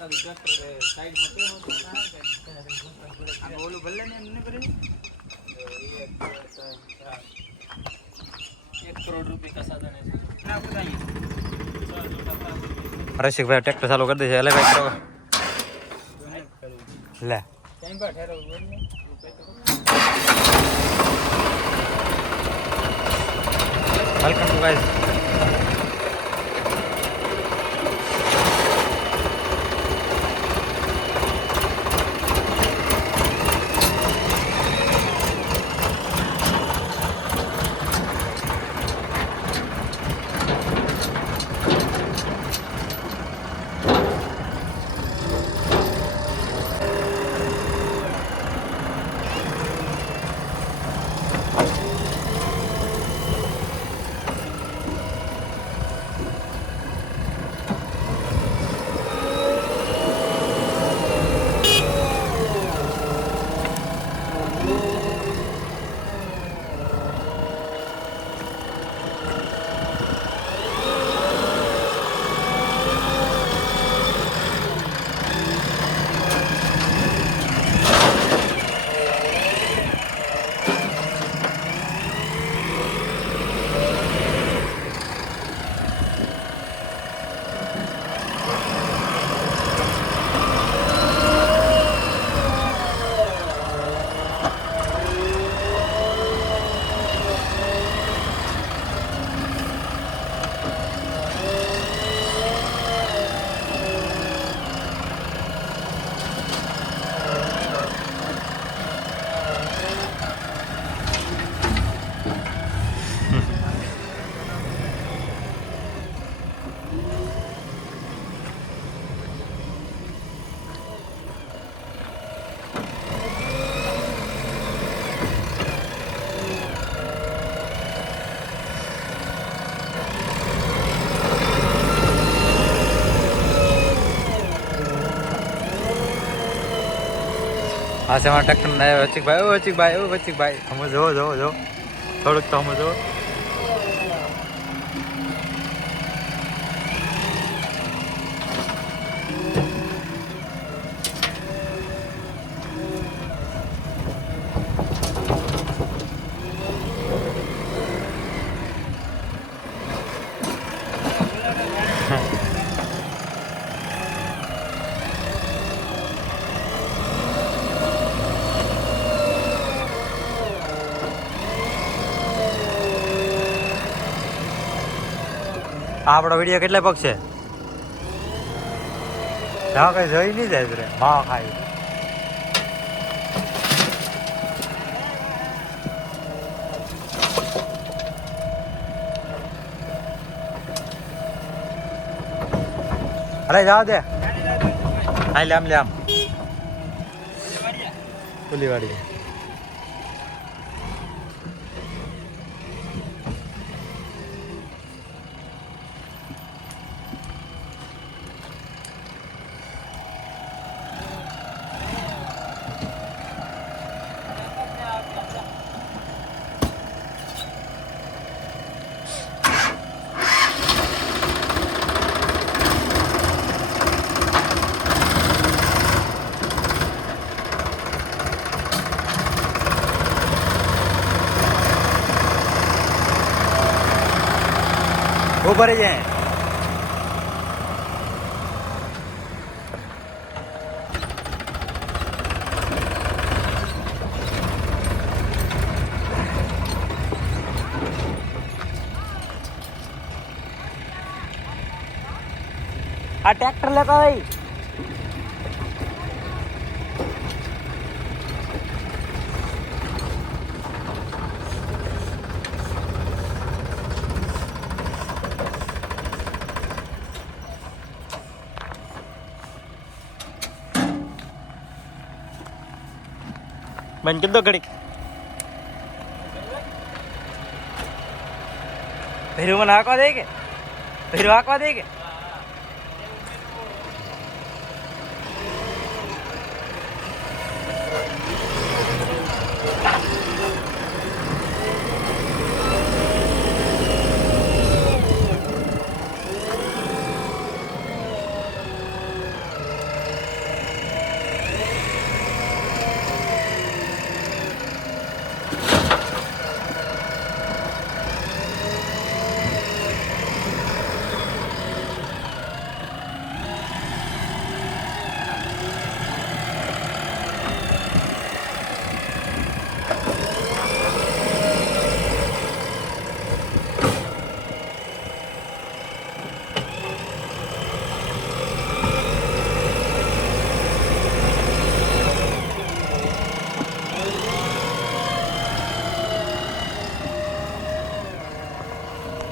बोलो भले ने हमने करे 1 करोड़ रुपए का साधन है ना बताइए रसिक भाई ट्रैक्टर चालू कर दे ले भाई करो ले टाइम पर ठहरो वेलकम टू गाइस આ છે મારા ટ્રેક્ટર ને વચિકભાઈ અમે જો થોડુંક તો અમે જો આપણો વિડીયો કેટલા પગ છે ત્યાં કઈ જોઈ નહીં જાય રે માં ખાઈ અરે જાવ દે હા લે આમ પુલીવાડી ऊपर ही हैं आ ट्रैक्टर लेकर आई बन दो घड़ी फिर मन हाकवा देगे फिर हाकवा देगे